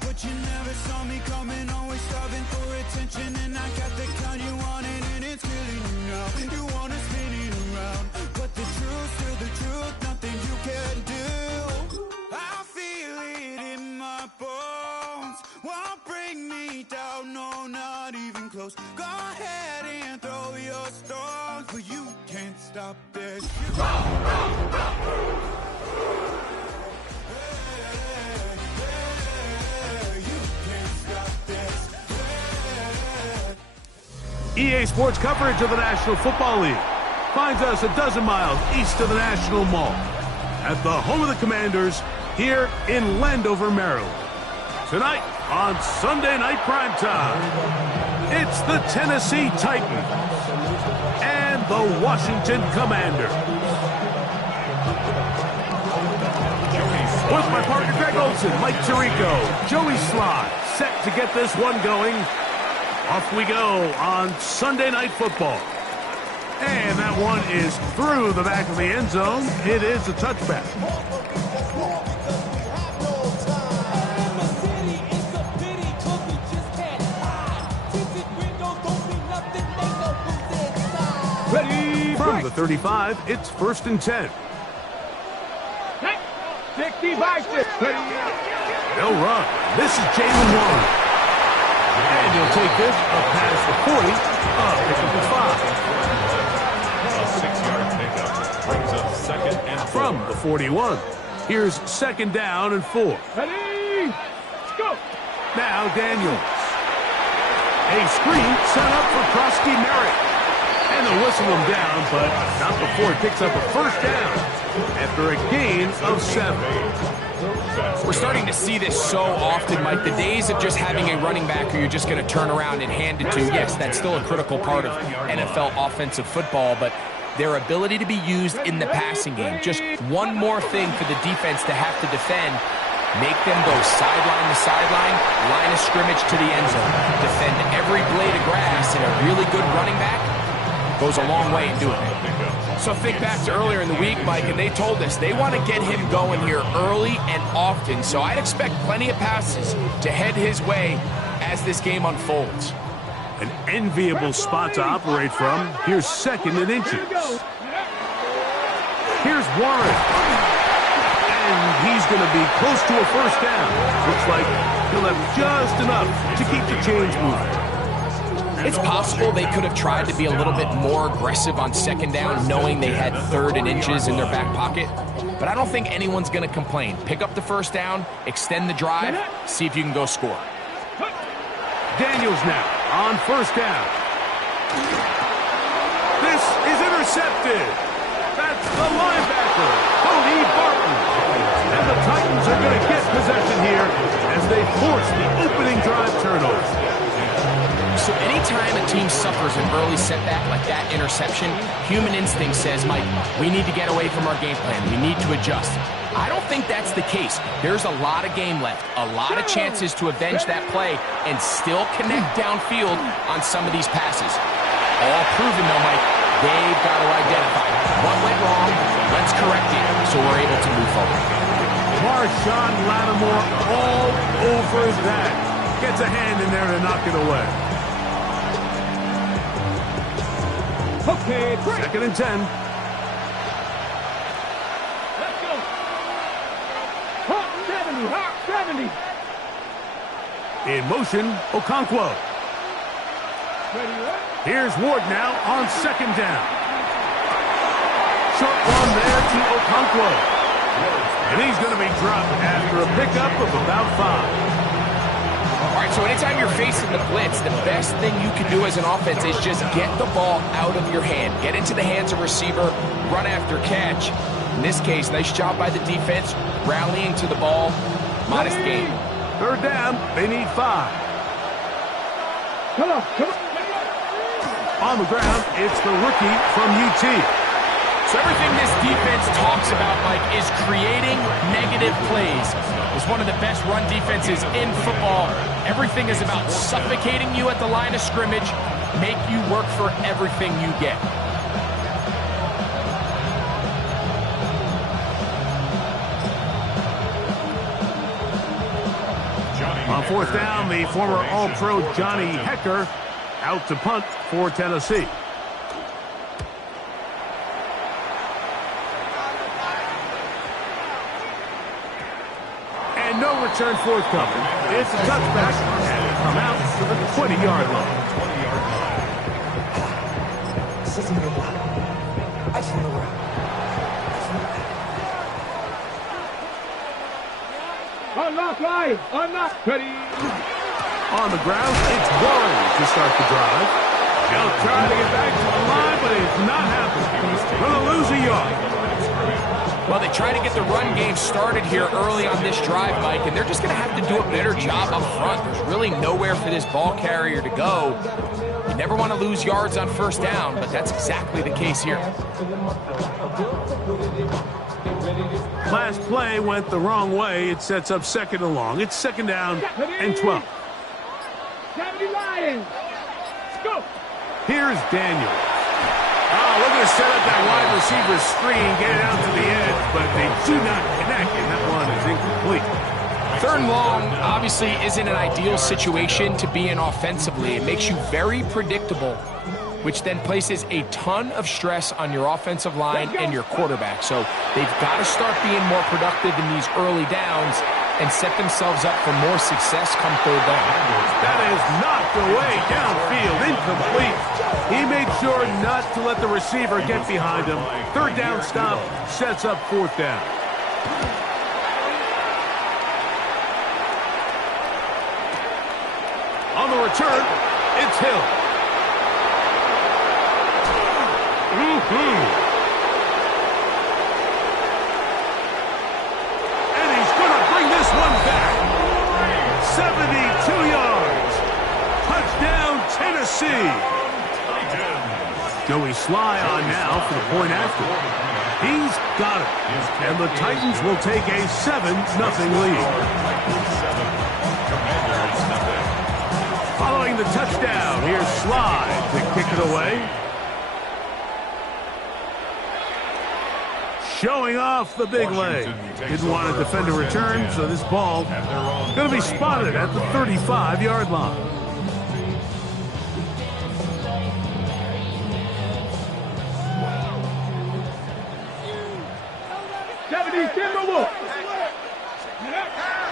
but you never saw me coming. Always starving for attention, and I got the kind you wanted, and it's killing you now. You wanna spin it around, but the truth's still the truth. Nothing you can do. I feel it in my bones. Won't bring me down, no, not even close. Go ahead and throw your stones, but you can't stop this. EA Sports coverage of the National Football League finds us a dozen miles east of the National Mall at the home of the Commanders here in Landover, Maryland. Tonight on Sunday Night Primetime, it's the Tennessee Titans and the Washington Commanders. With my partner Greg Olson, Mike Tirico, Joey Sly, set to get this one going. Off we go on Sunday Night Football. And that one is through the back of the end zone. It is a touchback. Ready? From the 35, it's 1st and 10. 65. They'll run. This is Jalen Warren. And he'll take this up past the 40, pick up the 5. A 6-yard pickup brings up 2nd and 4. From the 41, here's 2nd down and 4. Ready? Let's go. Now Daniels. A screen set up for Krosky Merritt. And they'll whistle him down, but not before he picks up a 1st down after a gain of 7. We're starting to see this so often, Mike. The days of just having a running back who you're just going to turn around and hand it to, yes, that's still a critical part of NFL offensive football, but their ability to be used in the passing game, just one more thing for the defense to have to defend, make them go sideline to sideline, line of scrimmage to the end zone, defend every blade of grass, and a really good running back goes a long way in doing it. So think back to earlier in the week, Mike, and they told us they want to get him going here early and often. So I'd expect plenty of passes to head his way as this game unfolds. An enviable spot to operate from. Here's 2nd and inches. Here's Warren. And he's going to be close to a 1st down. Looks like he'll have just enough to keep the chains moving. It's possible they could have tried to be a little bit more aggressive on 2nd down, knowing they had 3rd and inches in their back pocket. But I don't think anyone's going to complain. Pick up the 1st down, extend the drive, see if you can go score. Daniels now on 1st down. This is intercepted. That's the linebacker, Cody Barton. And the Titans are going to get possession here as they force the opening drive turnover. So anytime a team suffers an early setback like that interception, human instinct says, Mike, we need to get away from our game plan. We need to adjust. I don't think that's the case. There's a lot of game left, a lot of chances to avenge that play and still connect downfield on some of these passes. All proven, though, Mike, they've got to identify what went wrong, let's correct it so we're able to move forward. Marshawn Lattimore all over that. Gets a hand in there to knock it away. Okay, 2nd and 10. Let's go. Hot 70, hot 70. In motion, Okonkwo. Ready, right? Here's Ward now on 2nd down. Short one there to Okonkwo. And he's going to be dropped after a pickup of about 5. All right, so anytime you're facing the blitz, the best thing you can do as an offense is just get the ball out of your hand. Get into the hands of receiver, run after catch. In this case, nice job by the defense, rallying to the ball. Modest gain. 3rd down, they need 5. Come on, come on. On the ground, it's the rookie from UT. So everything this defense talks about, Mike, is creating negative plays. It's one of the best run defenses in football. Everything is about suffocating you at the line of scrimmage, make you work for everything you get. On fourth down, the former All-Pro Johnny Hecker out to punt for Tennessee. And no return forthcoming. It's a touchback, and it come out to the 20-yard line. Unlock line. Unlock. Ready. On the ground, it's Warren to start the drive. They'll try to get back to the line, but it's not happening. Going to lose a yard. Well, they try to get the run game started here early on this drive, Mike, and they're just going to have to do a better job up front. There's really nowhere for this ball carrier to go. You never want to lose yards on first down, but that's exactly the case here. Last play went the wrong way. It sets up second and long. It's second down and 12. 70 Lions. Go. Here's Daniel. Oh, looking to set up that wide receiver screen, get it out to the edge, but they do not connect, and that one is incomplete. Third and long obviously isn't an ideal situation to be in offensively. It makes you very predictable, which then places a ton of stress on your offensive line and your quarterback. So they've got to start being more productive in these early downs and set themselves up for more success come third down. That is knocked away downfield, incomplete. He made sure not to let the receiver get behind him. Third down stop sets up fourth down. On the return, it's Hill. And he's going to bring this one back. 72 yards. Touchdown, Tennessee. Joey Sly on now for the point after. He's got it. And the Titans will take a 7-0 lead. Following the touchdown, here's Sly to kick it away. Showing off the big leg. Didn't want to defend a return, so this ball going to be spotted at the 35-yard line.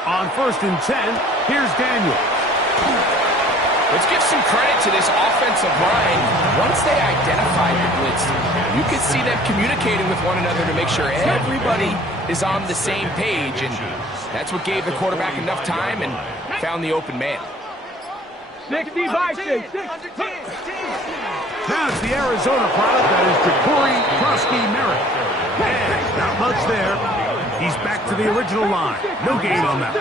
On first and 10, here's Daniel. Let's give some credit to this offensive line. Once they identified the blitz, you could see them communicating with one another to make sure everybody is on the same page, and that's what gave the quarterback enough time and found the open man. 60 by 6. Now it's the Arizona product that is Ja'Cory Merritt. And not much there. He's back to the original line. No gain on that.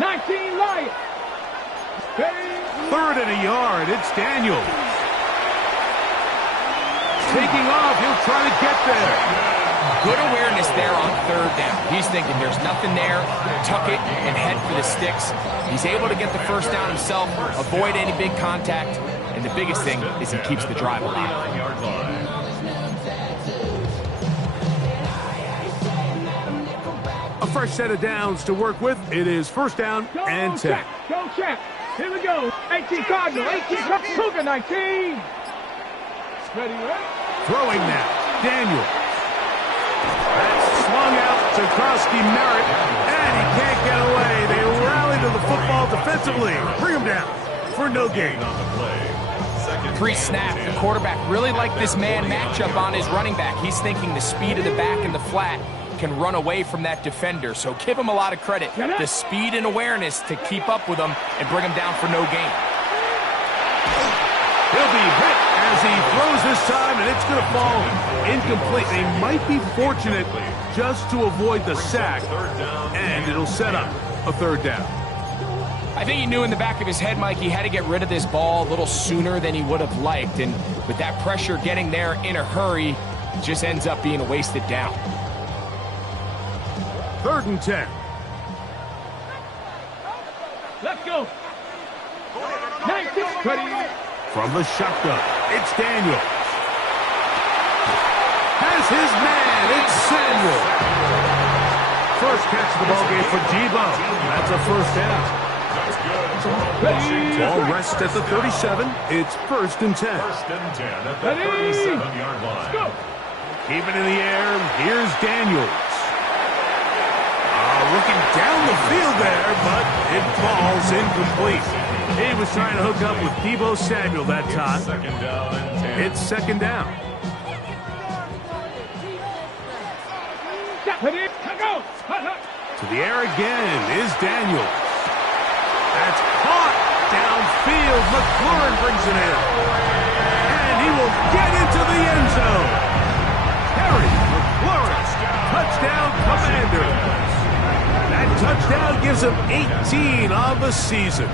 19 Lions. Third and a yard. It's Daniel. Taking off. He'll try to get there. Good awareness there on third down. He's thinking there's nothing there. Tuck it and head for the sticks. He's able to get the first down himself, avoid any big contact, and the biggest thing is he keeps the drive alive. A fresh set of downs to work with. It is first down and 10. Go check. Here we go. 18 Cardinal. 18 Cougar 19. Ready, right? Throwing now. Daniel. That's swung out to Merritt, and he can't get away. They rally to the football defensively. Bring him down for no gain. Pre-snap, the quarterback really liked this man matchup on his running back. He's thinking the speed of the back and the flat can run away from that defender. So give him a lot of credit. The speed and awareness to keep up with him and bring him down for no gain. He'll be hit as he throws this time, and it's going to fall incomplete. They might be fortunate just to avoid the sack, and it'll set up a third down. I think he knew in the back of his head, Mike, he had to get rid of this ball a little sooner than he would have liked. And with that pressure getting there in a hurry, it just ends up being a wasted down. Third and 10. Let's go. 19. Ready. From the shotgun, it's Daniel. Has his man, it's Samuel. First catch of of the ballgame for Debo. That's a first down. Ball rests at the 37. It's 1st and 10. First and 10 at the 37-yard line. Go. Keep it in the air. Here's Daniels. Looking down the field there, but it falls incomplete. He was trying to hook up with Debo Samuel that time. Second down and 10. It's 2nd down. To the air again is Daniels. That's caught downfield. McLaurin brings it in. And he will get into the end zone. Terry McLaurin, touchdown Commanders. That touchdown gives him 18 on the season.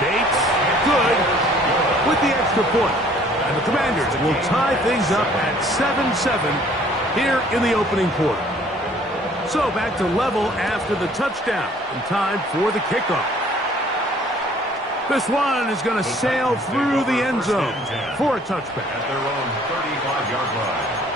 Bates, good, with the extra point. And the Commanders will tie things up at 7-7 here in the opening quarter. So back to level after the touchdown and time for the kickoff. This one is going to sail through the end zone for a touchback. At their own 35-yard line.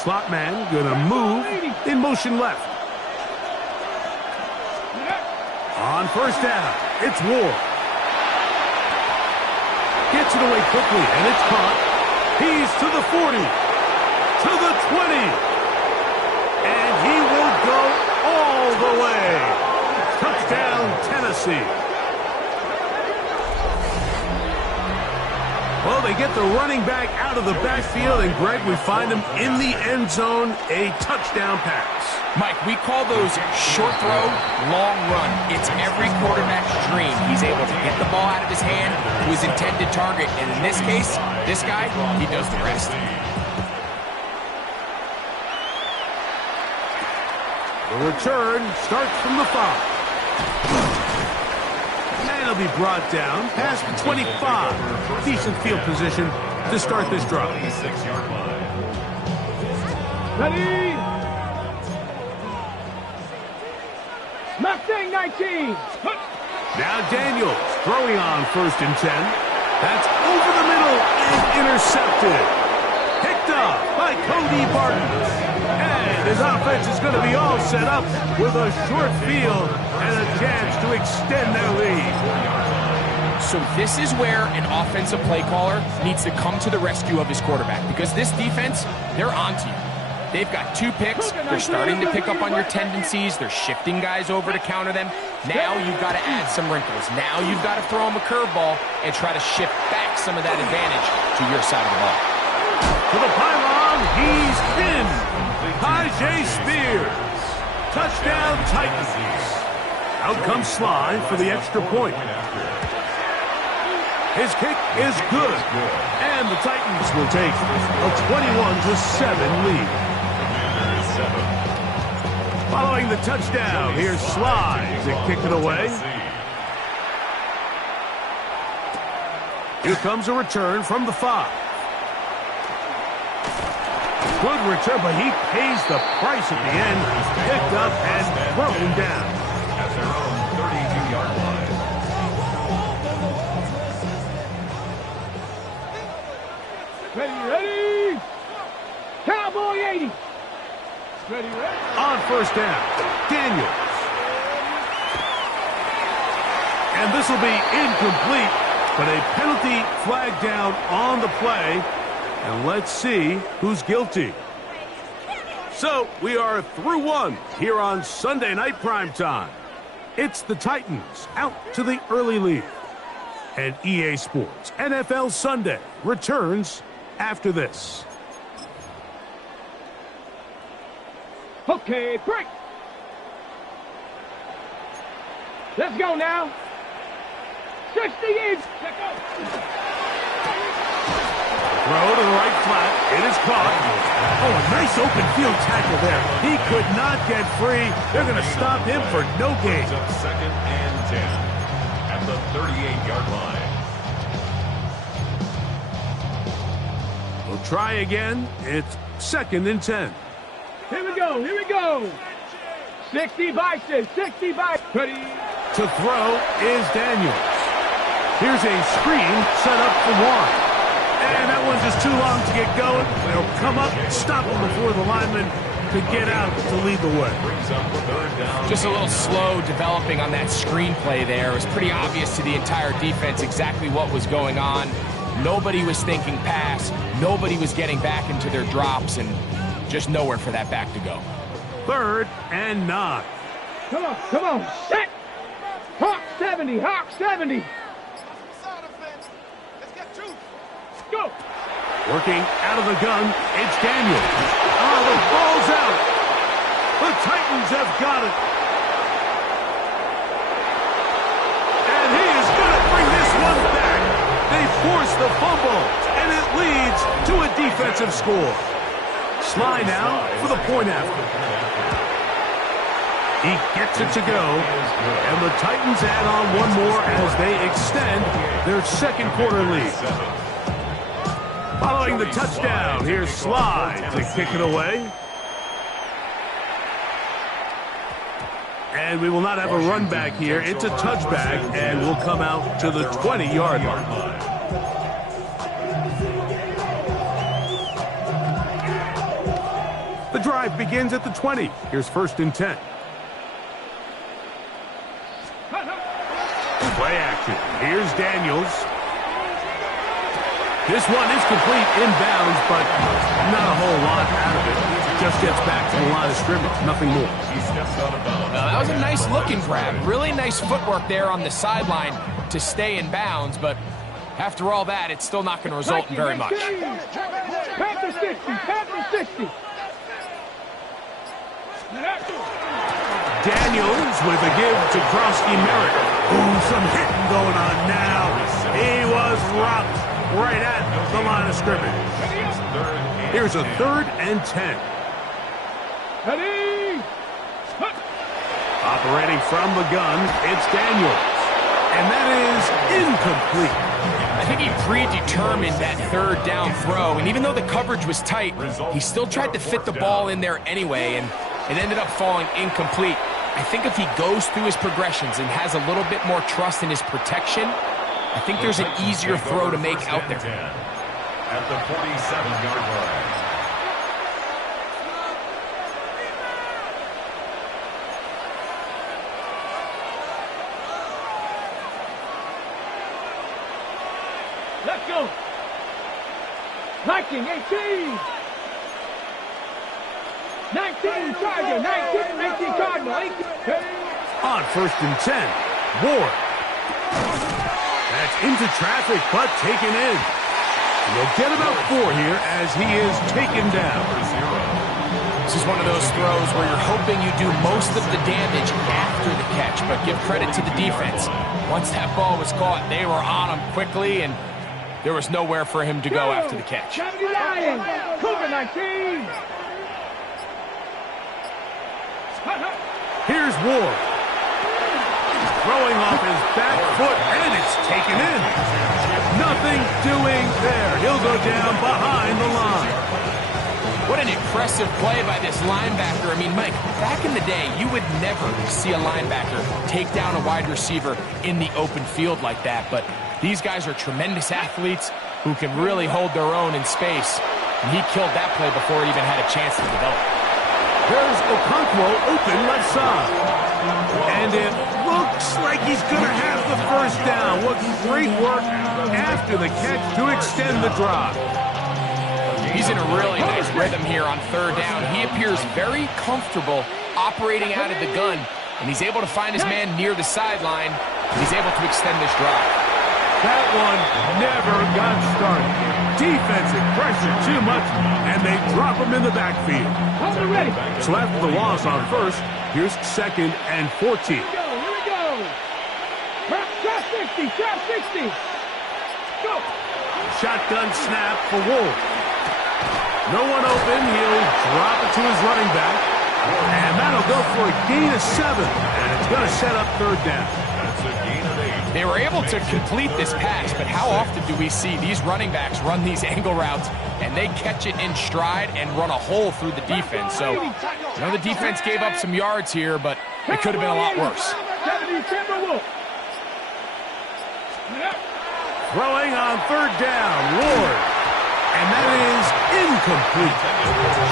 Slot man gonna move in motion left. On 1st down, it's Ward. Gets it away quickly, and it's caught. He's to the 40, to the 20, and he will go all the way. Touchdown, Tennessee. Well, they get the running back out of the backfield, and, Greg, we find him in the end zone, a touchdown pass. Mike, we call those short throw, long run. It's every quarterback's dream. He's able to get the ball out of his hand to his intended target, and in this case, this guy, he does the rest. The return starts from the 5. And he'll be brought down past the 25. Decent field position to start this drive. 26-yard line. Ready. Mustang 19. Now Daniels throwing on 1st and 10. That's over the middle and intercepted. Picked up by Cody Barton. And his offense is going to be all set up with a short field and a chance to extend their lead. So this is where an offensive play caller needs to come to the rescue of his quarterback, because this defense, they're onto you. They've got 2 picks. They're starting to pick up on your tendencies. They're shifting guys over to counter them. Now you've got to add some wrinkles. Now you've got to throw them a curveball and try to shift back some of that advantage to your side of the ball. To the pylon, he's pinned. Tajay Spears. Touchdown Titans. Out comes Sly for the extra point. His kick is good. And the Titans will take a 21-7 lead. Following the touchdown, here's Sly to kick it away. Here comes a return from the 5. Good return, but he pays the price at the end. Picked up and thrown down. At their own 32-yard line. Ready. Cowboy 80. Ready. On 1st down, Daniels. And this will be incomplete, but a penalty flag down on the play. And let's see who's guilty. So we are through one here on Sunday Night Primetime. It's the Titans out to the early lead. And EA Sports NFL Sunday returns after this. Okay, break. Let's go now. 60 inch. Let's go. Throw to the right flat. It is caught. Oh, a nice open field tackle there. He could not get free. They're going to stop him for no gain. Up 2nd and 10 at the 38-yard line. They'll try again. It's 2nd and 10. Here we go, here we go. 60 biceps, 60 biceps. Ready? To throw is Daniels. Here's a screen set up for one. And that one's just too long to get going. They'll come up, stop him before the lineman could get out to lead the way. Just a little slow developing on that screenplay there. It was pretty obvious to the entire defense exactly what was going on. Nobody was thinking pass. Nobody was getting back into their drops, and just nowhere for that back to go. 3rd and 9. Come on, set. Hawk 70, Hawk 70. Go. Working out of the gun, it's Daniels. Oh, the ball's out. The Titans have got it. And he is going to bring this one back. They force the fumble, and it leads to a defensive score. Sly now for the point after. He gets it to go, and the Titans add on one more as they extend their 2nd quarter lead. Following the touchdown, here's Sly to kick it away. And we will not have a run back here. It's a touchback, and we'll come out to the 20-yard line. The drive begins at the 20. Here's 1st and 10. Play action. Here's Daniels. This one is complete inbounds, but not a whole lot out of it. Just gets back to the line of scrimmage, nothing more. Well, that was a nice looking grab. Really nice footwork there on the sideline to stay in bounds, but after all that, it's still not going to result in very much. Panther 60, Panther 60. Daniels with a give to Krosky Merrick. Ooh, some hitting going on now. He was rocked right at the line of scrimmage. Here's a 3rd and 10. Ready? Operating from the gun, it's Daniels. And that is incomplete. I think he predetermined that 3rd down throw, and even though the coverage was tight, he still tried to fit the ball in there anyway, and it ended up falling incomplete. I think if he goes through his progressions and has a little bit more trust in his protection, I think there's an easier throw to make out there. At the 47-yard line. Let's go. Viking 18. 19 Charger, 19 Cardinal, 18. On 1st and 10, Ward. That's into traffic, but taken in. We'll get about 4 here as he is taken down. This is one of those throws where you're hoping you do most of the damage after the catch, but give credit to the defense. Once that ball was caught, they were on him quickly, and there was nowhere for him to go after the catch. 79, Cougar 19. Here's Ward. Throwing off his back foot, and it's taken in. Nothing doing there. He'll go down behind the line. What an impressive play by this linebacker. I mean, Mike, back in the day, you would never see a linebacker take down a wide receiver in the open field like that. But these guys are tremendous athletes who can really hold their own in space. And he killed that play before it even had a chance to develop. There's Okonkwo open left side. And it looks like he's going to have the 1st down. What great work after the catch to extend the drive. He's in a really nice rhythm here on 3rd down. He appears very comfortable operating out of the gun, and he's able to find his man near the sideline, and he's able to extend this drive. That one never got started. Defensive pressure too much, and they drop him in the backfield. Ready. So after the loss on 1st, here's 2nd and 14. Here we go. Trap 60, trap 60. Go. Shotgun snap for Wolf. No one open. He'll drop it to his running back. And that'll go for a gain of 7. And it's going to set up 3rd down. That's a gain of 8. They were able to complete this pass, but how often do we see these running backs run these angle routes and they catch it in stride and run a hole through the defense? So, you know, the defense gave up some yards here, but it could have been a lot worse. Throwing on third down, Ward. And that is incomplete.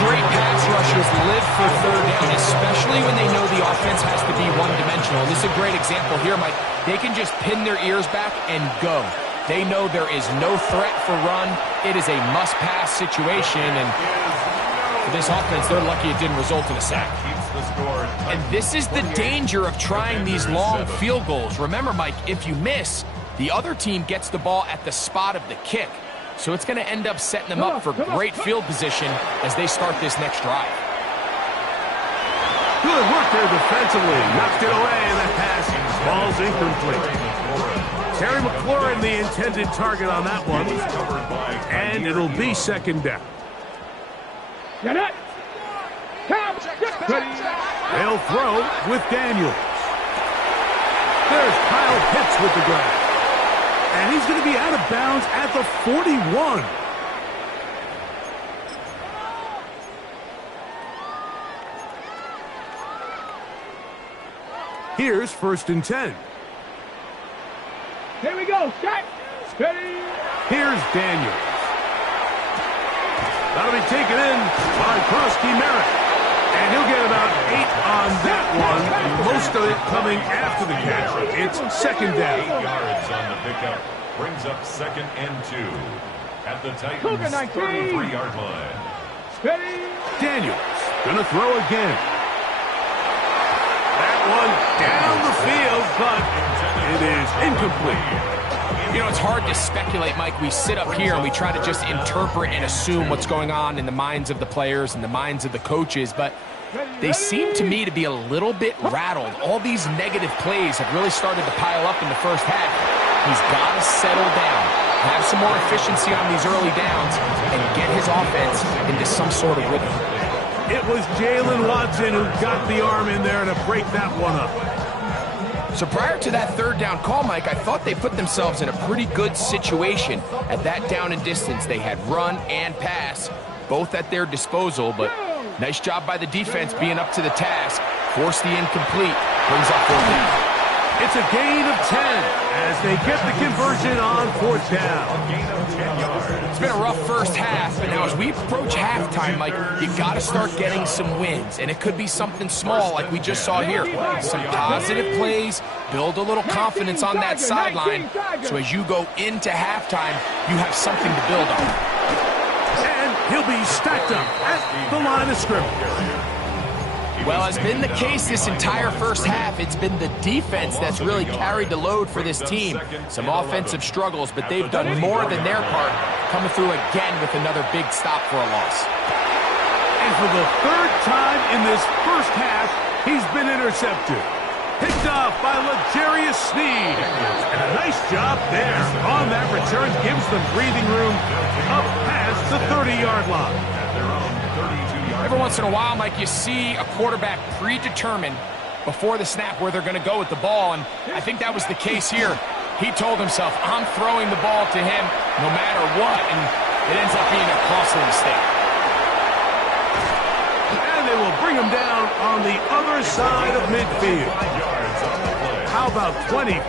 Great pass rushers live for third down, especially when they know the offense has to be one-dimensional. This is a great example here, Mike. They can just pin their ears back and go. They know there is no threat for run. It is a must-pass situation, and for this offense, they're lucky it didn't result in a sack. And this is the danger of trying these long field goals. Remember, Mike, if you miss, the other team gets the ball at the spot of the kick. So it's going to end up setting them up for great field position as they start this next drive. Good work there defensively. Knocked it away, and that pass falls incomplete. Terry McLaurin, the intended target on that one. And it'll be second down. They'll throw with Daniels. There's Kyle Pitts with the grab. And he's going to be out of bounds at the 41. Here's 1st and 10. Here we go. Shot. Steady. Here's Daniels. That'll be taken in by Krosky Merritt. And he'll get about 8 on that one. Most of it coming after the catch. It's second down. 8 yards on the pickup. Brings up 2nd and 2. At the Titans' 33-yard line. Steady. Daniels gonna throw again. That one down the field, but it is incomplete. You know, it's hard to speculate, Mike. We sit up here and we try to just interpret and assume what's going on in the minds of the players and the minds of the coaches, but they seem to me to be a little bit rattled. All these negative plays have really started to pile up in the first half. He's got to settle down, have some more efficiency on these early downs, and get his offense into some sort of rhythm. It was Jalen Watson who got the arm in there to break that one up. So prior to that third down call, Mike, I thought they put themselves in a pretty good situation. At that down and distance, they had run and pass, both at their disposal, but nice job by the defense being up to the task. Forced the incomplete, brings up 4th down. It's a gain of 10 as they get the conversion on 4th down. It's been a rough first half, but now as we approach halftime, Mike, you got to start getting some wins, and it could be something small like we just saw here. Some positive plays, build a little confidence on that sideline, so as you go into halftime, you have something to build on. And he'll be stacked up at the line of scrimmage. Well, as been the case this entire first half, it's been the defense that's really carried the load for this team. Some offensive struggles, but they've done more than their part, coming through again with another big stop for a loss. And for the 3rd time in this first half, he's been intercepted. Picked off by L'Jarius Sneed. And a nice job there on that return. Gives them breathing room up past the 30-yard line. Every once in a while, Mike, you see a quarterback predetermined before the snap where they're going to go with the ball, and I think that was the case here. He told himself, I'm throwing the ball to him no matter what, and it ends up being a costly mistake. And they will bring him down on the other side of midfield. How about 25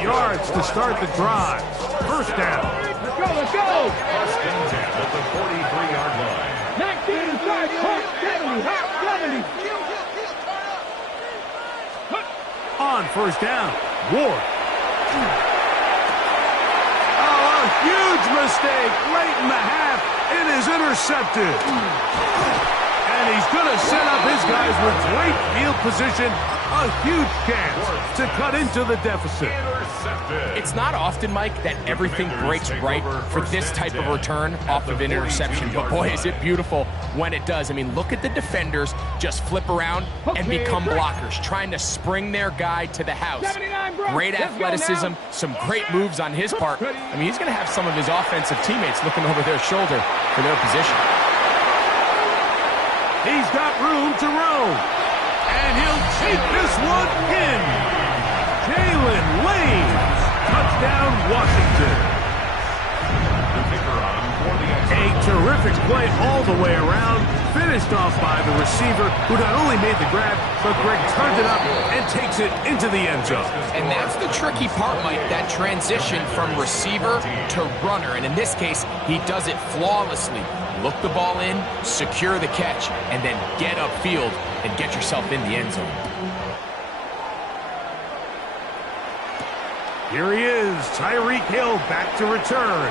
yards to start the drive? First down. Let's go, let's go! First and 10 at the 43-yard line. 19 inside, 70. On first down, Ward. Oh, a huge mistake late in the half. It is intercepted. And he's going to set up his guys with great field position. A huge chance to cut into the deficit. It's not often, Mike, that everything breaks right for this type of return off of an interception. But boy, is it beautiful when it does. I mean, look at the defenders just flip around and become blockers, trying to spring their guy to the house. Great athleticism, some great moves on his part. I mean, he's going to have some of his offensive teammates looking over their shoulder for their position. He's got room to roam. And he'll take this one in. Jalen Lanes Touchdown, Washington. A terrific play all the way around, finished off by the receiver, who not only made the grab, but Greg turned it up and takes it into the end zone. And that's the tricky part, Mike, that transition from receiver to runner. And in this case, he does it flawlessly. Look the ball in, secure the catch, and then get upfield and get yourself in the end zone. Here he is, Tyreek Hill back to return.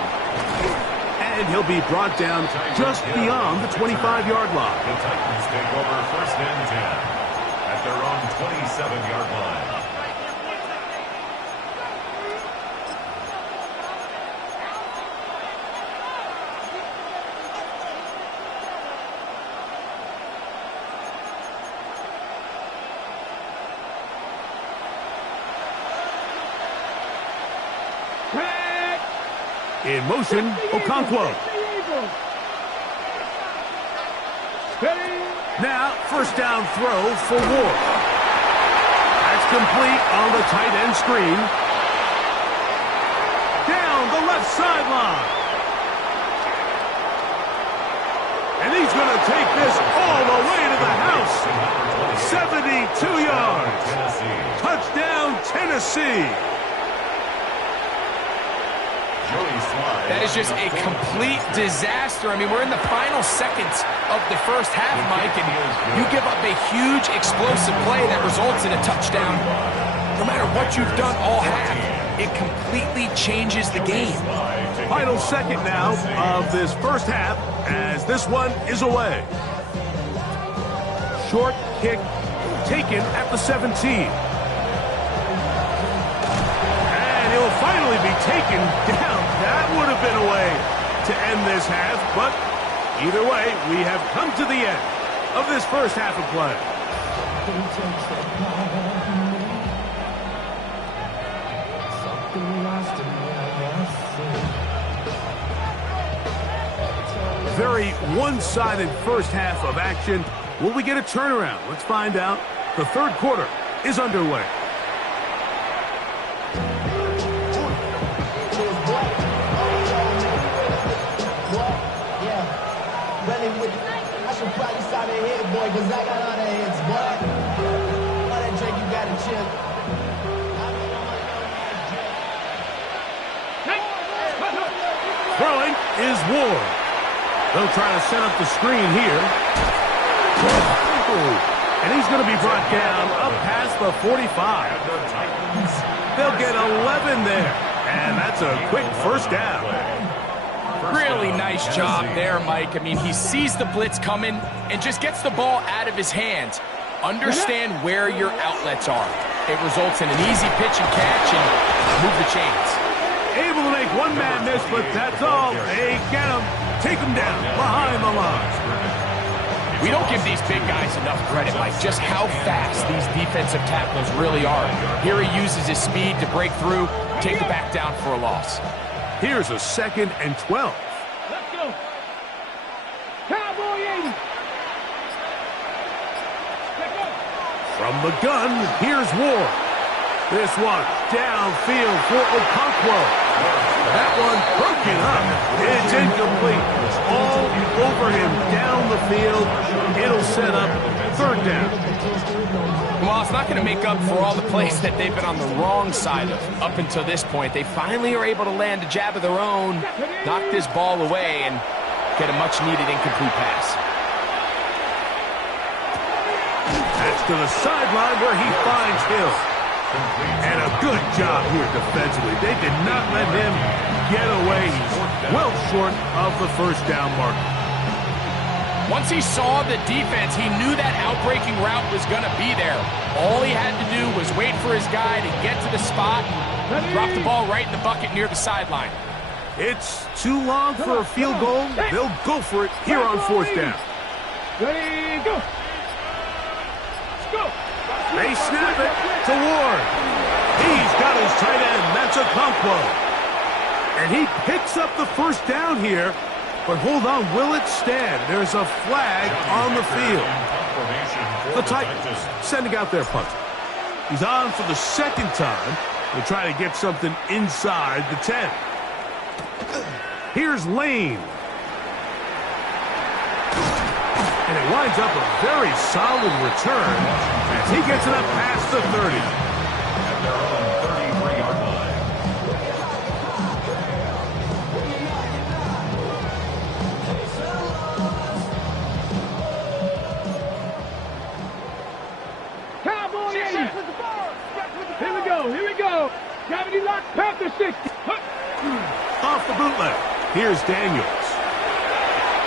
And he'll be brought down just beyond the 25-yard line. The Titans take over 1st and 10 at their own 27-yard line. In motion, Okonkwo. Now, first down throw for Ward. That's complete on the tight end screen. Down the left sideline. And he's going to take this all the way to the house. 72 yards. Touchdown, Tennessee. That is just a complete disaster. I mean, we're in the final seconds of the first half, Mike, and you give up a huge explosive play that results in a touchdown. No matter what you've done all half, it completely changes the game. Final second now of this first half as this one is away. Short kick taken at the 17. And he'll finally be taken down. That would have been a way to end this half, but either way, we have come to the end of this first half of play. Very one-sided first half of action. Will we get a turnaround? Let's find out. The third quarter is underway. I should probably stop that head, boy, because I got all the heads, boy. All that drink you got to chill. Throwing is Ward. They'll try to set up the screen here. And he's going to be brought down up past the 45. They'll get 11 there. And that's a quick first down. Really nice job there, Mike. I mean, he sees the blitz coming and just gets the ball out of his hands. Understand where your outlets are. It results in an easy pitch and catch and move the chains. Able to make one man miss, but that's all. They get him, take him down behind the line. We don't give these big guys enough credit, Mike, just how fast these defensive tackles really are. Here he uses his speed to break through, take the back down for a loss. Here's a 2nd and 12. Let's go. Cowboy 80. From the gun, here's Ward. This one downfield for Okonkwo. That one broken up. It's incomplete. All over him down the field. It'll set up third down. Well, it's not going to make up for all the plays that they've been on the wrong side of up until this point. They finally are able to land a jab of their own, knock this ball away, and get a much-needed incomplete pass. That's to the sideline where he finds Hill. And a good job here defensively. They did not let him get away. He's well short of the first down mark. Once he saw the defense, he knew that outbreaking route was going to be there. All he had to do was wait for his guy to get to the spot and drop the ball right in the bucket near the sideline. It's too long for a field goal. They'll go for it here on 4th down. Ready, go. Let's go. They snap it to Ward. He's got his tight end. That's Okonkwo. And he picks up the first down here. But hold on, will it stand? There's a flag on the field. The Titans sending out their punter. He's on for the second time. They try to get something inside the 10. Here's Lane. And it winds up a very solid return as he gets it up past the 30. At their own 33-yard line. Cowboy 80. Here we go. Here we go. Gravity lock. Panther 60. Off the bootleg. Here's Daniels.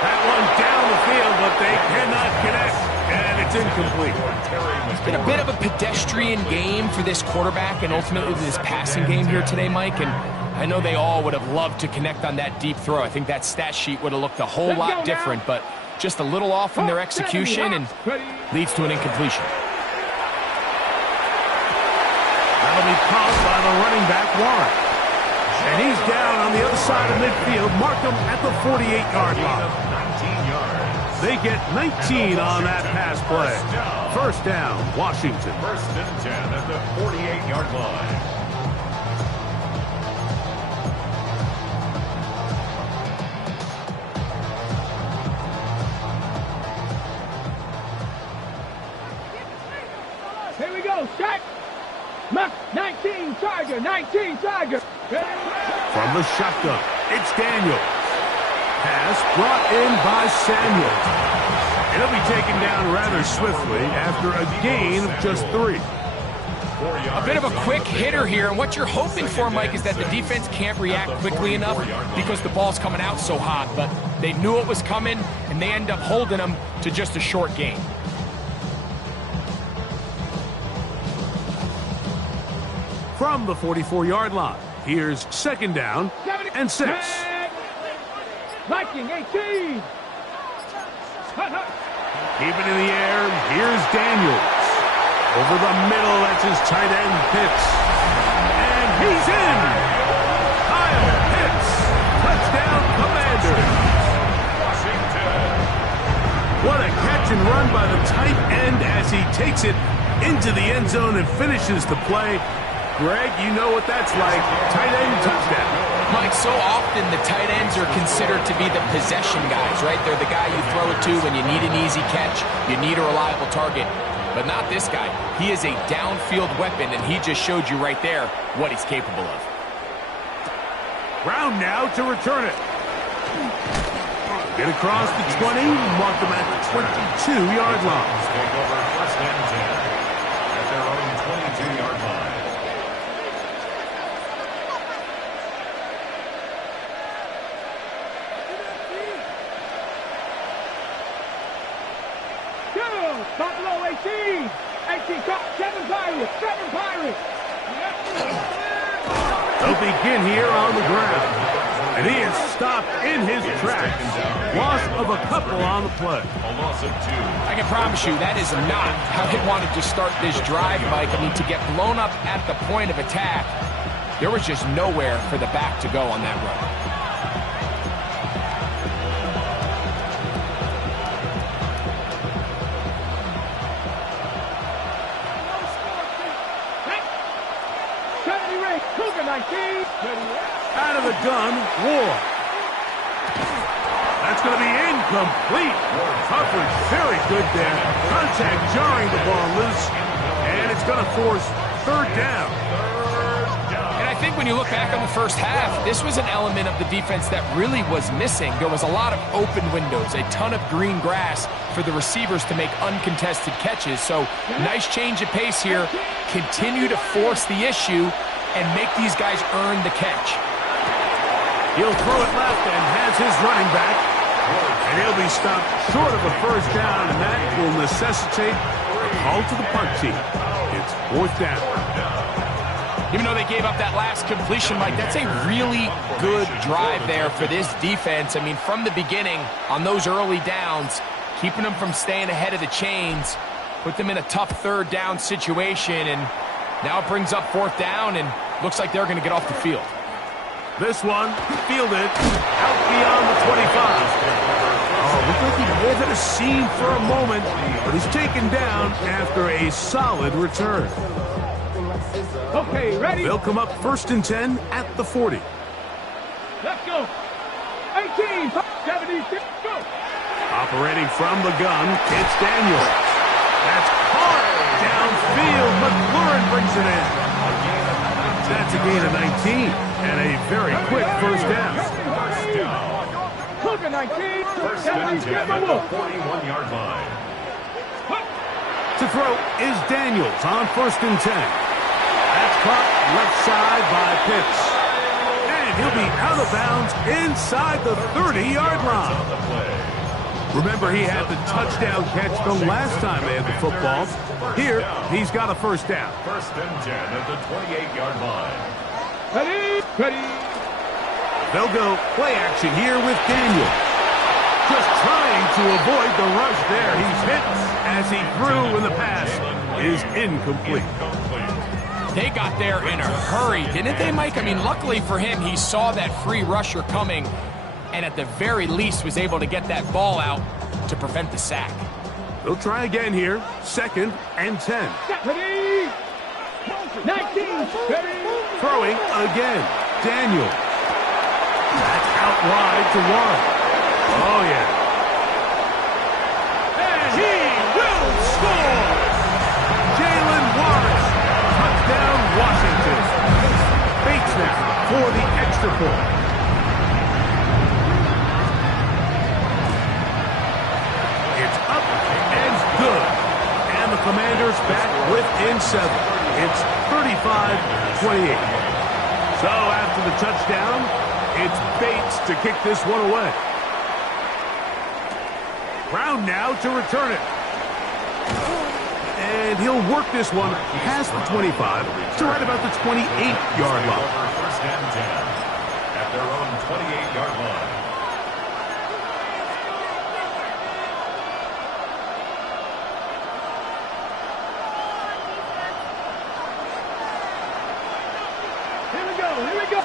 That one down the field, but they cannot connect, and it's incomplete. It's been a bit of a pedestrian game for this quarterback and ultimately this passing game here today, Mike. And I know they all would have loved to connect on that deep throw. I think that stat sheet would have looked a whole lot different, but just a little off in their execution and leads to an incompletion. That'll be caught by the running back, Warren. And he's down on the other side of midfield. Mark him at the 48-yard line. 19 yards. They get 19 on that pass play. First down, Washington. First and 10 at the 48-yard line. Here we go. Shaq. 19 Tiger. 19 Tiger. From the shotgun, it's Daniels. Pass brought in by Samuel. It'll be taken down rather swiftly after a gain of just 3. A bit of a quick hitter here, and what you're hoping for, Mike, is that the defense can't react quickly enough because the ball's coming out so hot, but they knew it was coming, and they end up holding them to just a short gain. From the 44-yard line, here's second down and 6. Viking 18. Keep it in the air. Here's Daniels. Over the middle, that's his tight end, Pitts. And he's in. Kyle Pitts. Touchdown, Commanders. What a catch and run by the tight end as he takes it into the end zone and finishes the play. Greg, you know what that's like. Tight end touchdown. Mike, so often the tight ends are considered to be the possession guys, right? They're the guy you throw it to when you need an easy catch, you need a reliable target. But not this guy. He is a downfield weapon, and he just showed you right there what he's capable of. Brown now to return it. Get across the 20, mark them at the 22-yard line. Take over first and 10 at their own 22-yard line. Buffalo 18. 18, 7 Pirates. 7 Pirates. They'll begin here on the ground. And he is stopped in his tracks. Loss of a couple on the play. A loss of 2. I can promise you that is not how they wanted to start this drive, Mike. I mean, to get blown up at the point of attack, there was just nowhere for the back to go on that run. Out of the gun, Ward. That's going to be incomplete. Coverage very good there. Contact jarring the ball loose. And it's going to force third down. And I think when you look back on the first half, this was an element of the defense that really was missing. There was a lot of open windows, a ton of green grass for the receivers to make uncontested catches. So nice change of pace here. Continue to force the issue and make these guys earn the catch. He'll throw it left and has his running back. And he'll be stopped short of a first down, and that will necessitate a call to the punt team. It's fourth down. Even though they gave up that last completion, Mike, that's a really good drive there for this defense. I mean, from the beginning, on those early downs, keeping them from staying ahead of the chains, put them in a tough third down situation, and now it brings up fourth down, and looks like they're going to get off the field. This one, fielded out beyond the 25. Oh, looked like he may have hit a seam for a moment, but he's taken down after a solid return. Okay, ready? They'll come up 1st and 10 at the 40. Let's go. 18, 76, go. Operating from the gun, it's Daniels. That's caught downfield. McLaurin brings it in. That's a gain of 19 and a very quick first down. Cook 19. First and 10 at the 41-yard line. To throw is Daniels on 1st and 10. That's caught left side by Pitts. And he'll be out of bounds inside the 30-yard line. Remember, he had the touchdown catch the last time they had the football. Here, he's got a first down. First and 10 at the 28-yard line. Ready? Ready? They'll go play action here with Daniel. Just trying to avoid the rush there. He's hit as he threw, and the pass is incomplete. They got there in a hurry, didn't they, Mike? I mean, luckily for him, he saw that free rusher coming, and at the very least was able to get that ball out to prevent the sack. They'll try again here. 2nd and 10. Ready? 19. Ready? Throwing again. Daniel. That's out wide to Warren. Oh, yeah. And he will score! Jalen Warren. Touchdown, Washington. Bates now for the extra point. It's up and good. And the Commanders back within 7. It's 35-28. So after the touchdown, it's Bates to kick this one away. Brown now to return it. And he'll work this one past the 25 to right about the 28-yard line. First and 10 at their own 28-yard line. Here we go. Here we go.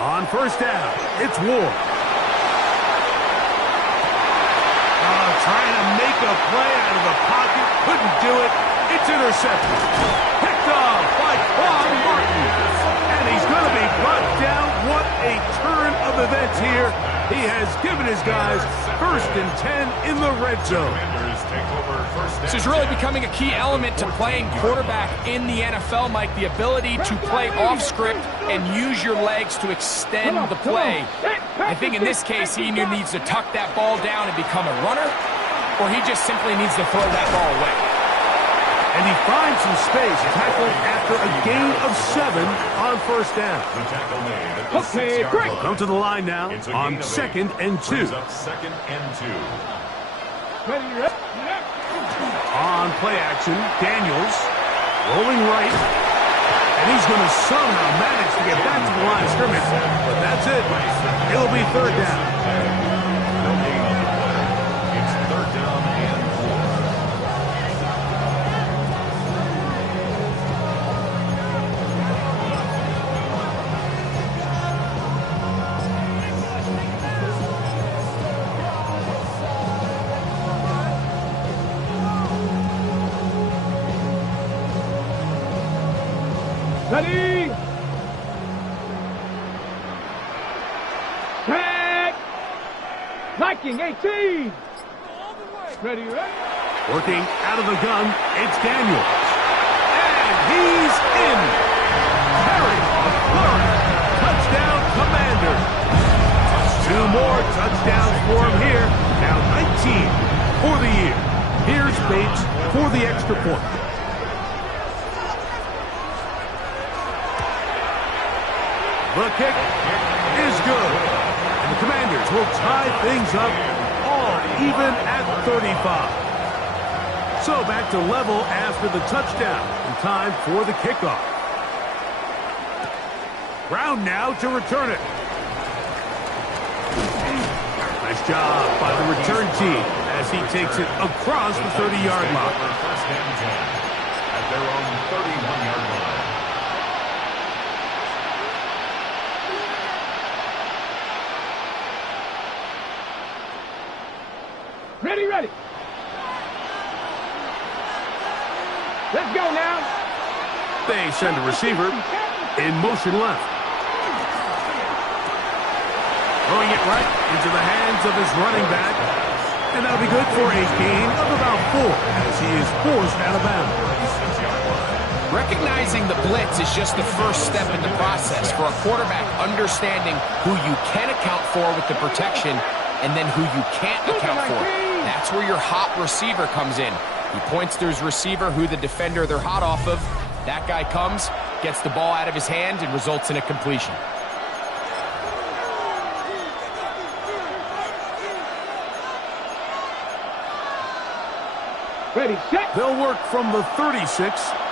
On first down, it's Ward. Trying to make a play out of the pocket. Couldn't do it. It's intercepted. Picked off by Quan Martin. And he's going to be brought down. What a turn of events here. He has given his guys 1st and 10 in the red zone. This is really becoming a key element to playing quarterback in the NFL, Mike. The ability to play off script and use your legs to extend the play. I think in this case, he either needs to tuck that ball down and become a runner, or he just simply needs to throw that ball away. And he finds some space, tackling after a gain of 7 on first down. Okay, great. Come to the line now on 2nd and 2. Second and 2. Ready, ready? On play action, Daniels rolling right. And he's going to somehow manage to get back to the line of scrimmage. But that's it. It'll be 3rd down. No gain on the play. It's 3rd down and 4. Ready? Tag! Viking 18! Ready, ready? Working out of the gun, it's Daniels. And he's in. Terry McLaurin. Touchdown, Commander. 2 more touchdowns for him here. Now 19 for the year. Here's Bates for the extra point. The kick is good. And the Commanders will tie things up all even at 35. So back to level after the touchdown. And time for the kickoff. Brown now to return it. Nice job by the return team as he takes it across the 30-yard line. First and 10 at their own 31-yard line. Ready, ready. Let's go now. They send a receiver in motion left. Throwing it right into the hands of his running back. And that'll be good for a gain of about 4 as he is forced out of bounds. Recognizing the blitz is just the first step in the process for a quarterback understanding who you can account for with the protection and then who you can't account for. That's where your hot receiver comes in. He points to his receiver, who the defender they're hot off of. That guy comes, gets the ball out of his hand, and results in a completion. Ready, set. They'll work from the 36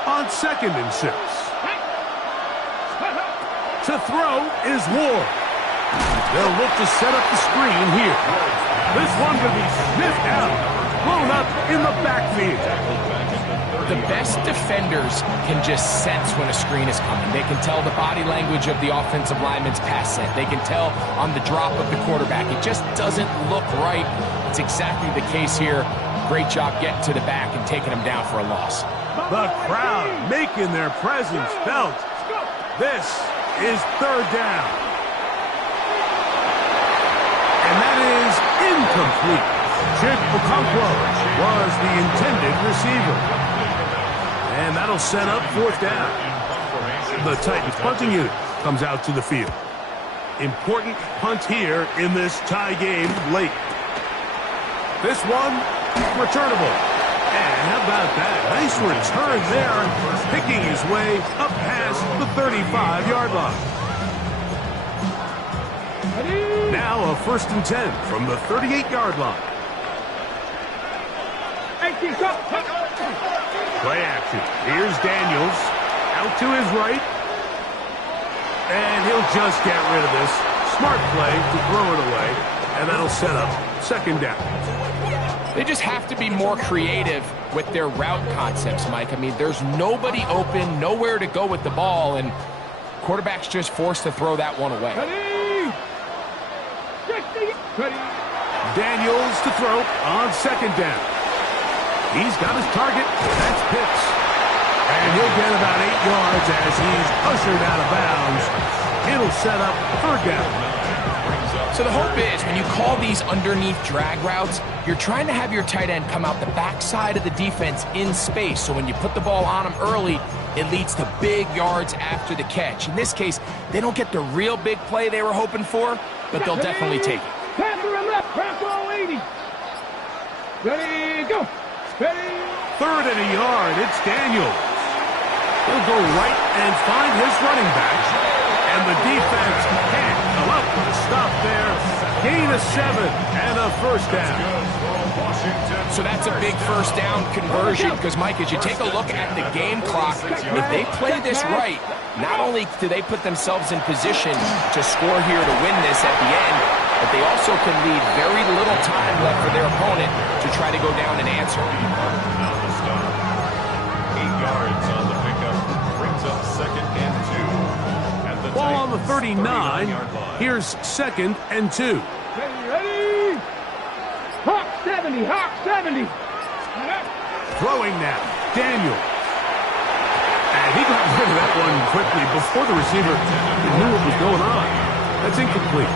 on 2nd and 6. To throw is Ward. They'll look to set up the screen here. This one could be sniffed out, blown up in the backfield. The best defenders can just sense when a screen is coming. They can tell the body language of the offensive lineman's pass set. They can tell on the drop of the quarterback. It just doesn't look right. It's exactly the case here. Great job getting to the back and taking him down for a loss. The crowd making their presence felt. This is 3rd down. And that is incomplete. Chip Okonkwo was the intended receiver. And that'll set up 4th down. The Titans punting unit comes out to the field. Important punt here in this tie game late. This one, returnable. And how about that? Nice return there, picking his way up past the 35-yard line. Now a 1st and 10 from the 38-yard line. Play action. Here's Daniels. Out to his right. And he'll just get rid of this. Smart play to throw it away. And that'll set up 2nd down. They just have to be more creative with their route concepts, Mike. I mean, there's nobody open, nowhere to go with the ball, and quarterback's just forced to throw that one away. Daniels to throw on 2nd down. He's got his target. That's Pitts. And he'll get about 8 yards as he's ushered out of bounds. It'll set up 3rd down. So the hope is when you call these underneath drag routes, you're trying to have your tight end come out the backside of the defense in space. So when you put the ball on him early, it leads to big yards after the catch. In this case, they don't get the real big play they were hoping for, but they'll definitely take it. Pass to the left, pass all 80. Ready, go. Ready. 3rd and a yard. It's Daniels. He'll go right and find his running back. And the defense can't come up with a stop there. Gain of 7 and a 1st down. So that's a big 1st down conversion because, Mike, as you take a look at the game clock, if they play this right, not only do they put themselves in position to score here to win this at the end, but they also can leave very little time left for their opponent to try to go down and answer. 8 yards on the pickup. Brings up 2nd and 2. Ball on the 39. Here's 2nd and 2. Ready. Hawk 70, Hawk 70. Throwing now. Daniel. And he got rid of that one quickly before the receiver knew what was going on. That's incomplete.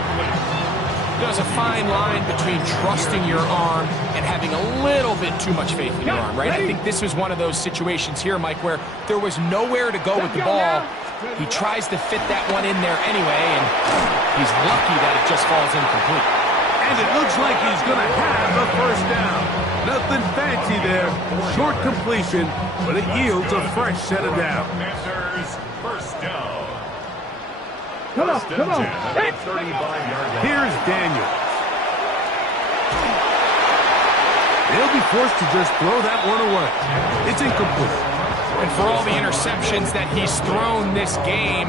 There's a fine line between trusting your arm and having a little bit too much faith in your arm, right? I think this was one of those situations here, Mike, where there was nowhere to go with the ball. He tries to fit that one in there anyway, and he's lucky that it just falls incomplete. And it looks like he's going to have a 1st down. Nothing fancy there. Short completion, but it yields a fresh set of downs. Commanders, 1st down. Come on, come on. Here's Daniels. They'll be forced to just throw that one away. It's incomplete. And for all the interceptions that he's thrown this game,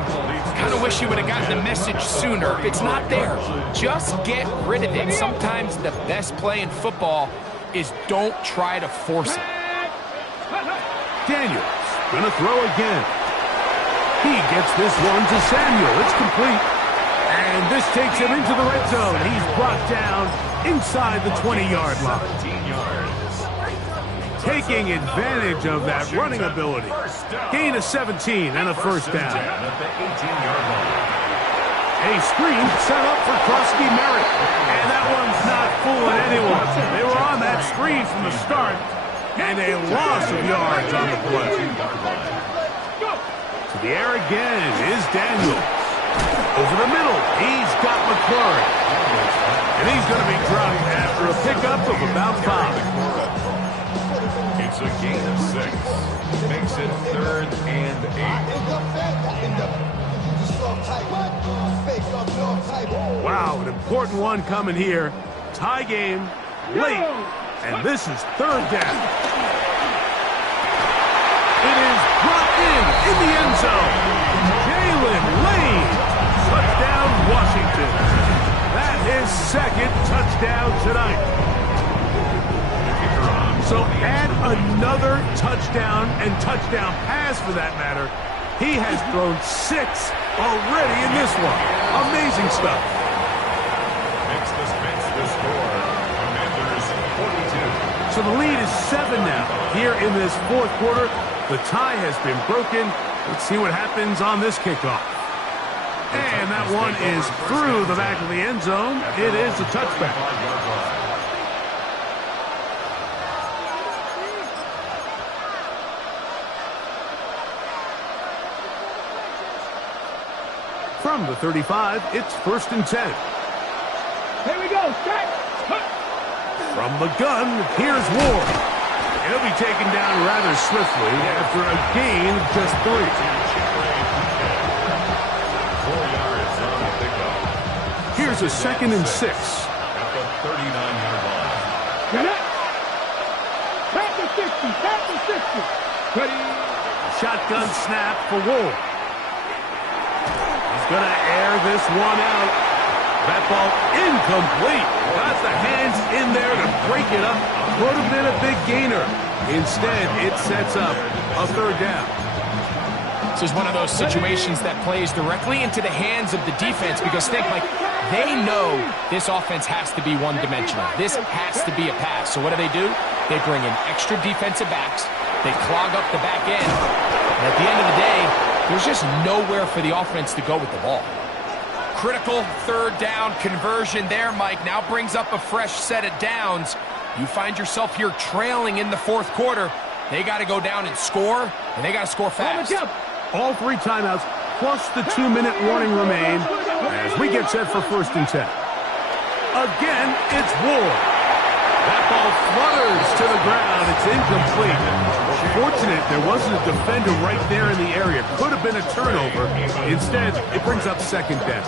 kind of wish he would have gotten the message sooner. If it's not there, just get rid of it. Sometimes the best play in football is don't try to force it. Daniels gonna throw again. He gets this one to Samuel. It's complete. And this takes him into the red zone. He's brought down inside the 20-yard line. taking advantage of that running ability. Gain of 17 and a first down. At the 18-yard line. A screen set up for Krusty Merritt. And that one's not fooling anyone. They were on that screen from the start. And a loss of yards on the play. To the air again is Daniels. Over the middle, he's got McClurry. And he's going to be dropped after a pickup of about 5. It's a gain of 6. Makes it 3rd and 8. Wow, an important one coming here. Tie game, late, and this is 3rd down. It is brought in the end zone. Jalen Lane, touchdown Washington. That is 2nd touchdown tonight. So add another touchdown and touchdown pass for that matter. He has thrown 6 already in this one. Amazing stuff. Makes the score. Commanders 42. So the lead is 7 now. Here in this 4th quarter, the tie has been broken. Let's see what happens on this kickoff. And that one is through the back of the end zone. It is a touchback. From the 35, it's 1st and 10. Here we go, set. From the gun, here's Ward. He'll be taken down rather swiftly after a gain of just 3. 4 yards on the pickup. Here's a 2nd and 6. At the 39-yard line. Get up. Tap the 60, tap the 60. Ready. Shotgun snap for Ward. He's going to air this one out. That ball incomplete. Got the hands in there to break it up. Would have been a big gainer. Instead, it sets up a 3rd down. This is one of those situations that plays directly into the hands of the defense because think, Mike, they know this offense has to be one-dimensional. This has to be a pass. So what do? They bring in extra defensive backs. They clog up the back end. And at the end of the day, there's just nowhere for the offense to go with the ball. Critical 3rd down conversion there, Mike. Now brings up a fresh set of downs. You find yourself here trailing in the 4th quarter. They got to go down and score, and they got to score fast. All 3 timeouts plus the 2-minute warning remain as we get set for 1st and 10. Again, it's Ward. That ball flutters to the ground. It's incomplete. Fortunate there wasn't a defender right there in the area. Could have been a turnover. Instead, it brings up 2nd down.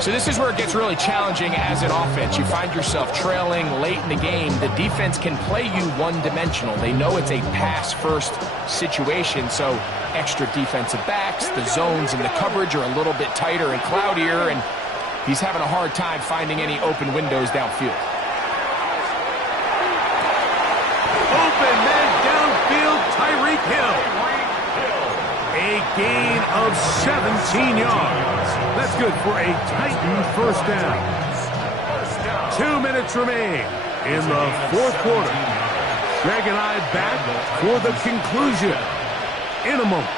So this is where it gets really challenging as an offense. You find yourself trailing late in the game. The defense can play you one-dimensional. They know it's a pass-first situation, so extra defensive backs, the zones and the coverage are a little bit tighter and cloudier, and he's having a hard time finding any open windows downfield. Open man downfield, Tyreek Hill. A gain of 17 yards. That's good for a Titan 1st down. 2 minutes remain in the 4th quarter. Greg and I back for the conclusion in a moment.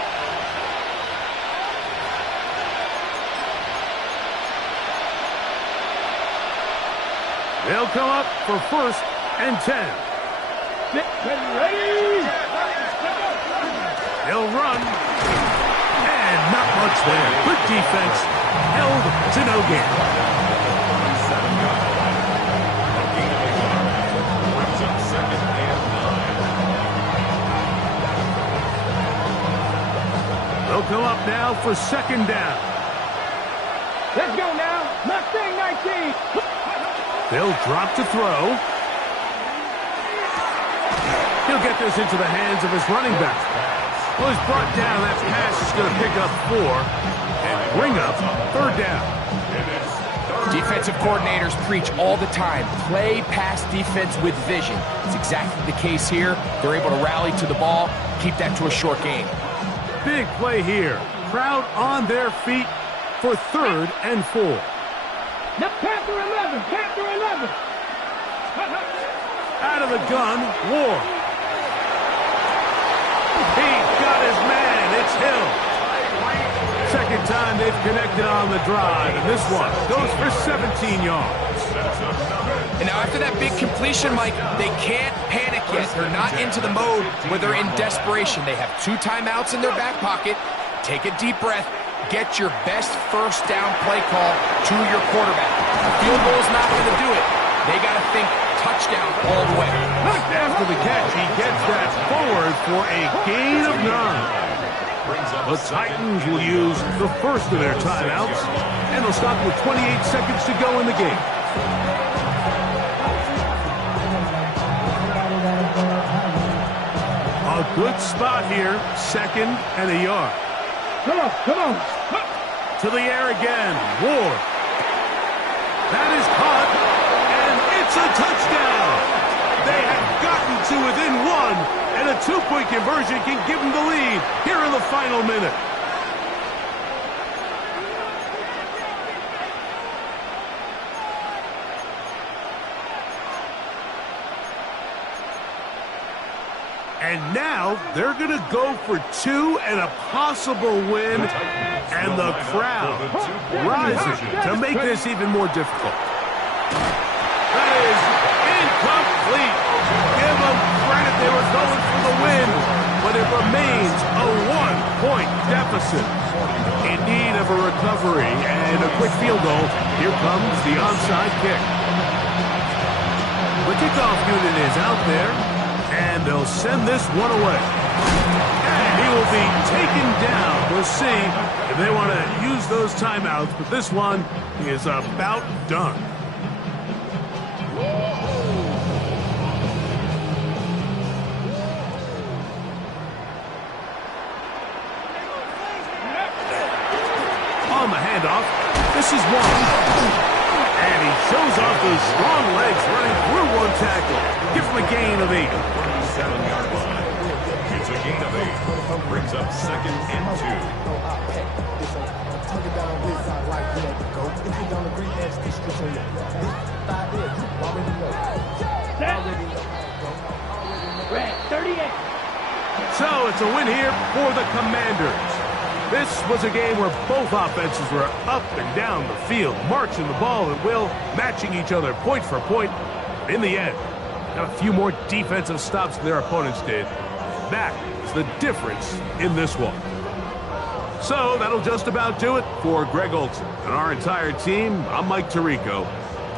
They'll come up for 1st and 10. Ready. They'll run. And not much there. Good defense. Held to no gain. They'll come up now for 2nd down. Let's go now. Mustang 19. They'll drop to throw. He'll get this into the hands of his running back. Well, he's brought down. That pass is going to pick up 4 and bring up 3rd down. Defensive coordinators preach all the time, play pass defense with vision. It's exactly the case here. They're able to rally to the ball, keep that to a short gain. Big play here. Crowd on their feet for 3rd and 4. Now, Panther 11, Panther 11. Out of the gun, Ward. killed. Second time they've connected on the drive, and this one goes for 17 yards. And now after that big completion, Mike, they can't panic yet. They're not into the mode where they're in desperation. They have 2 timeouts in their back pocket. Take a deep breath. Get your best first down play call to your quarterback. A field goal is not going to do it. They got to think touchdown all the way. After the catch, he gets that forward for a gain of 9. The Titans will use the first of their timeouts, and they'll stop with 28 seconds to go in the game. A good spot here, 2nd and a yard. Come on. To the air again, Ward. That is caught, and it's a touchdown. They have gotten to within 1, and a 2-point conversion can give them the lead here in the final minute. And now they're going to go for 2 and a possible win, and the crowd rises to make this even more difficult. That is incomplete. Give them credit, they were going for the win, but it remains a 1-point deficit. In need of a recovery and a quick field goal, here comes the onside kick. The kickoff unit is out there, and they'll send this one away. And he will be taken down. We'll see if they want to use those timeouts, but this one is about done. On the handoff, this is one. And he shows off those strong legs running through 1 tackle. Give him a gain of 8. 7-yard line. It's a gain of 8. Brings up 2nd and 2. Red, 38. So it's a win here for the Commanders. This was a game where both offenses were up and down the field, marching the ball at will, matching each other point for point. In the end, got a few more defensive stops than their opponents did. That is the difference in this one. So that'll just about do it for Greg Olson and our entire team. I'm Mike Tirico.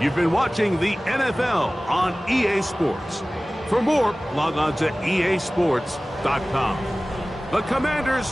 You've been watching the NFL on EA Sports. For more, log on to easports.com. The Commanders